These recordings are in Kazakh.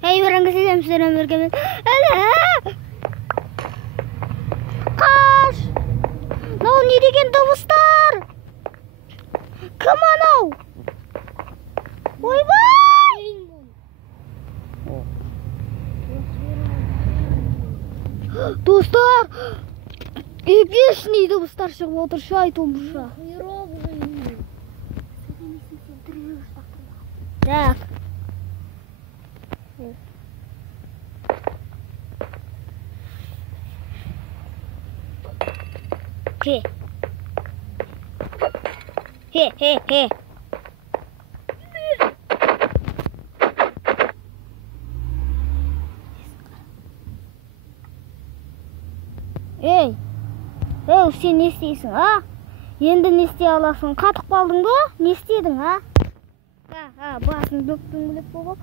Hey, barangga selam berkemen. Kaç! No, ne деген dövüşler? Come on now. Ойбай! Достар, эгешний дыбыстар шығып отыр, шу айтуымша. Так. Хе. Ей, сен не істейсің, а? Енді не істей аласың? Қатып қалдың ба? Не істедің, а? Басын дөктің біліп болып.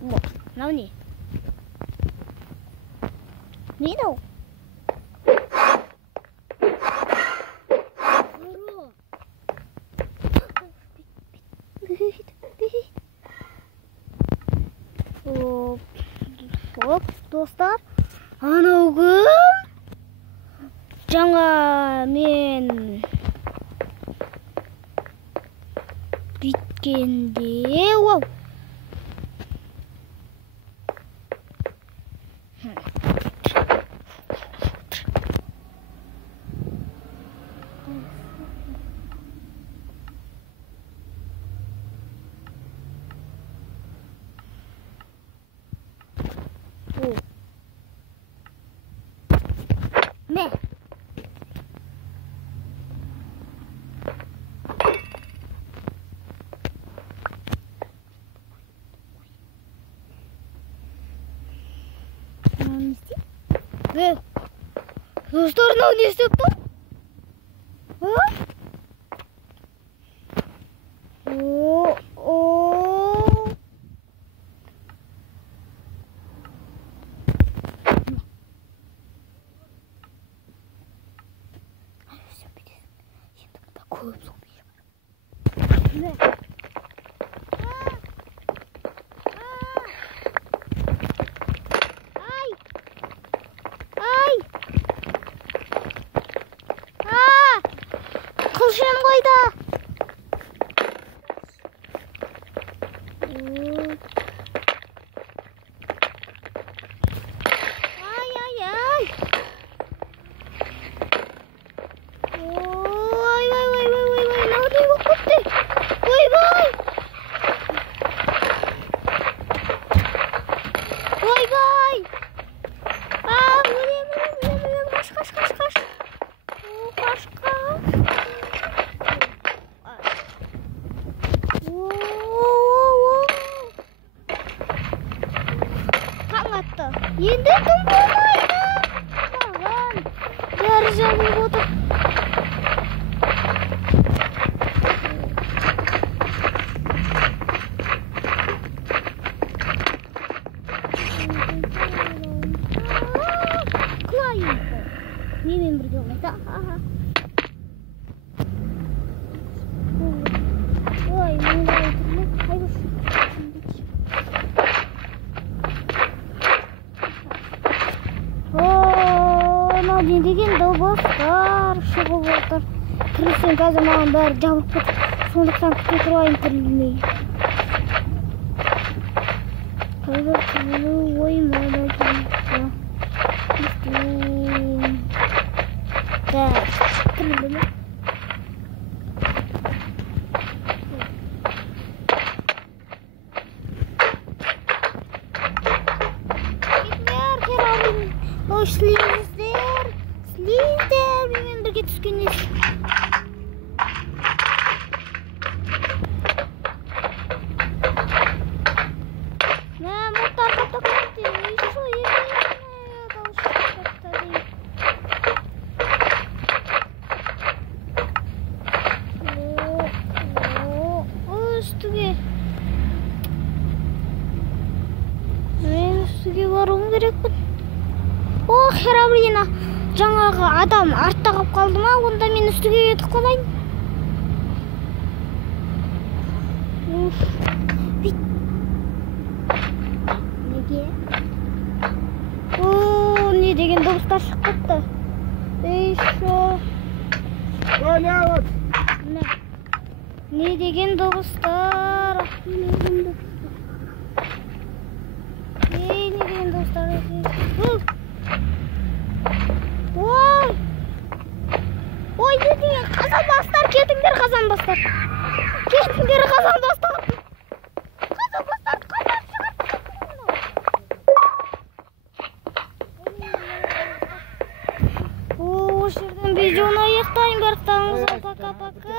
Мынау не? Не еді ол? Оп, достар, анау кім? Жаңа мен бүйткенде, вау. Ne? Ne? Dostlar, ne istedin? Көп соқпай. Ne? Қылшем қойды. Енді түн болмайды. Маған бәрі жабылып отыр. Құлайын. Немен бірге олайды? Ой, мұндай түрлі. Қайбыршы. Не деген дыбыстар шығып отыр. Кірсең қазір маған бәрі жабылып кетті. Сондықтан күте тұрайын тірілмей. Қазір тірілу оймада келді. Так, тірілді ме? Слиздер, менімен бірге түскеннес. Мұттар қапта көмекте, үйші емені даушы қапта дейін. Үстіге. Мен үстіге бару херабрина. Жаңағы адам артта қалып қалды ма? Онда мен үстіге кетіп қалайын. Неге? Не деген дауыстар шығып кетті? Ей, шо? Не деген дауыстар? Не деген дауыстар? Ой, не деген қазанбастар, кетіңдер қазанбастар. Кетіңдер қазанбастар. Қазанбастар қайдан шығады? Осы жерден видеоны аяқтайын, барлықтарыңызға пока-пока.